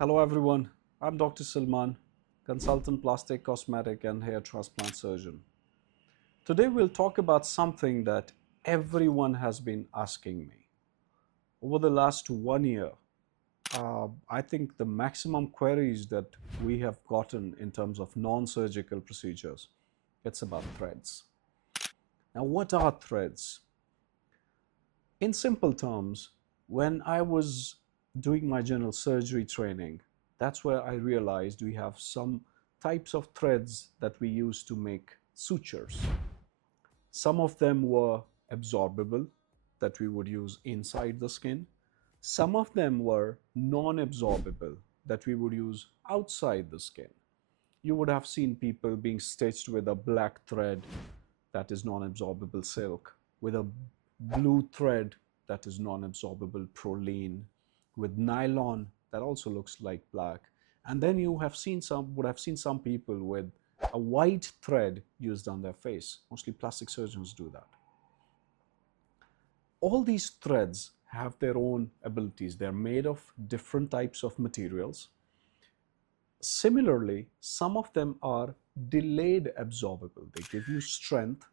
Hello everyone, I'm Dr. Salman, consultant plastic, cosmetic and hair transplant surgeon. Today we'll talk about something that everyone has been asking me. Over the last 1 year, I think the maximum queries that we have gotten in terms of non-surgical procedures, it's about threads. Now what are threads? In simple terms, when I was doing my general surgery training, that's where I realized we have some types of threads that we use to make sutures. Some of them were absorbable, that we would use inside the skin. Some of them were non-absorbable, that we would use outside the skin. You would have seen people being stitched with a black thread that is non-absorbable silk, with a blue thread that is non-absorbable prolene, with nylon that also looks like black. And then you have seen would have seen some people with a white thread used on their face. Mostly plastic surgeons do that. All these threads have their own abilities. They're made of different types of materials. Similarly, some of them are delayed absorbable. They give you strength.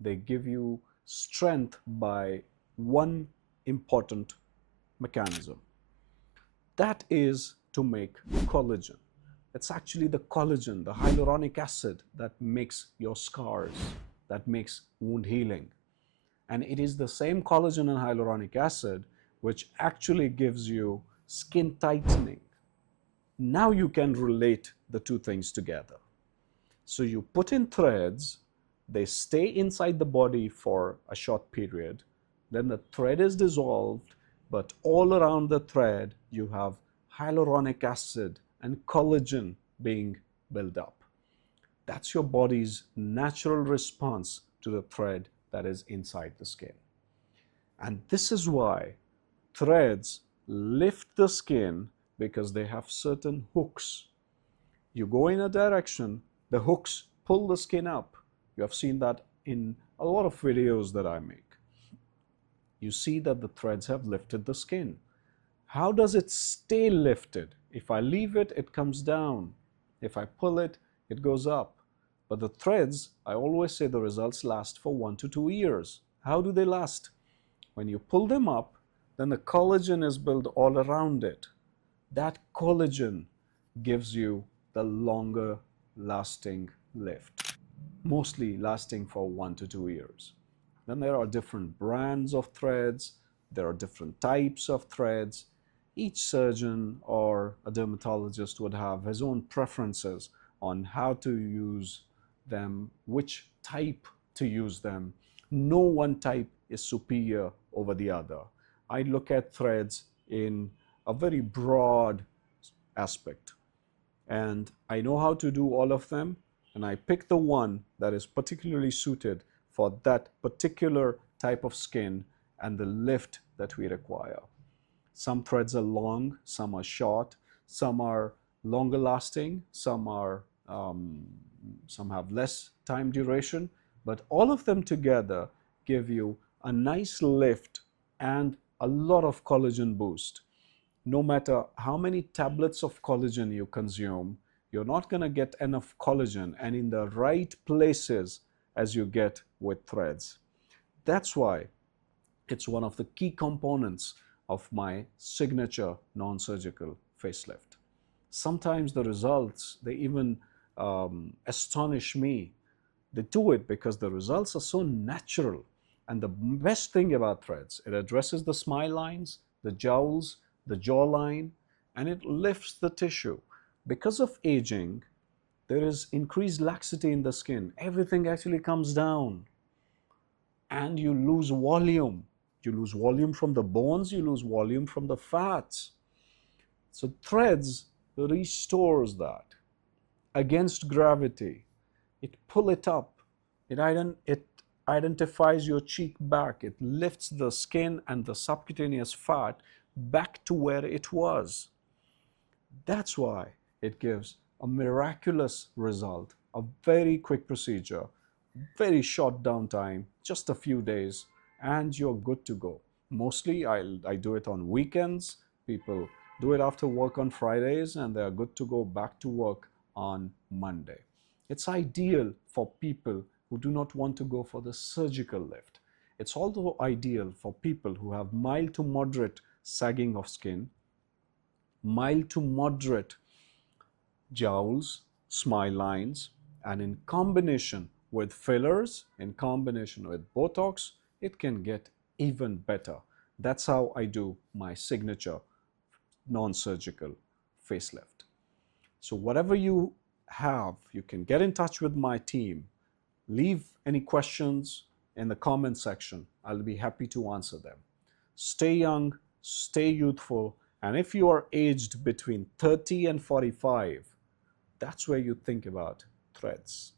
They give you strength by one important mechanism. That is to make collagen. It's actually the collagen, the hyaluronic acid, that makes your scars, that makes wound healing. And it is the same collagen and hyaluronic acid which actually gives you skin tightening. Now you can relate the two things together. So you put in threads, they stay inside the body for a short period, then the thread is dissolved, but all around the thread you have hyaluronic acid and collagen being built up. That's your body's natural response to the thread that is inside the skin. And this is why threads lift the skin, because they have certain hooks. You go in a direction, the hooks pull the skin up. You have seen that in a lot of videos that I make. You see that the threads have lifted the skin. How does it stay lifted? If I leave it, it comes down. If I pull it, it goes up. But the threads, I always say the results last for 1 to 2 years. How do they last? When you pull them up, then the collagen is built all around it. That collagen gives you the longer lasting lift, mostly lasting for 1 to 2 years. Then there are different brands of threads, there are different types of threads. Each surgeon or a dermatologist would have his own preferences on how to use them, which type to use them. No one type is superior over the other. I look at threads in a very broad aspect, and I know how to do all of them, and I pick the one that is particularly suited for that particular type of skin and the lift that we require. Some threads are long, some are short, some are longer lasting, some have less time duration, but all of them together give you a nice lift and a lot of collagen boost. No matter how many tablets of collagen you consume, you're not going to get enough collagen and in the right places as you get with threads. That's why it's one of the key components of my signature non-surgical facelift. Sometimes the results, they even astonish me. They do it because the results are so natural. And the best thing about threads, it addresses the smile lines, the jowls, the jawline, and it lifts the tissue. Because of aging, there is increased laxity in the skin. Everything actually comes down. And you lose volume. You lose volume from the bones, you lose volume from the fats. So threads restores that against gravity. It pulls it up. It identifies your cheek back. It lifts the skin and the subcutaneous fat back to where it was. That's why it gives a miraculous result, a very quick procedure, very short downtime, just a few days, and you're good to go. Mostly I do it on weekends. People do it after work on Fridays, and they are good to go back to work on Monday. It's ideal for people who do not want to go for the surgical lift. It's also ideal for people who have mild to moderate sagging of skin, mild to moderate jowls, smile lines, and in combination with fillers, in combination with Botox, it can get even better. That's how I do my signature non-surgical facelift. So whatever you have, you can get in touch with my team. Leave any questions in the comment section. I'll be happy to answer them. Stay young, stay youthful, and if you are aged between 30 and 45, that's where you think about threads.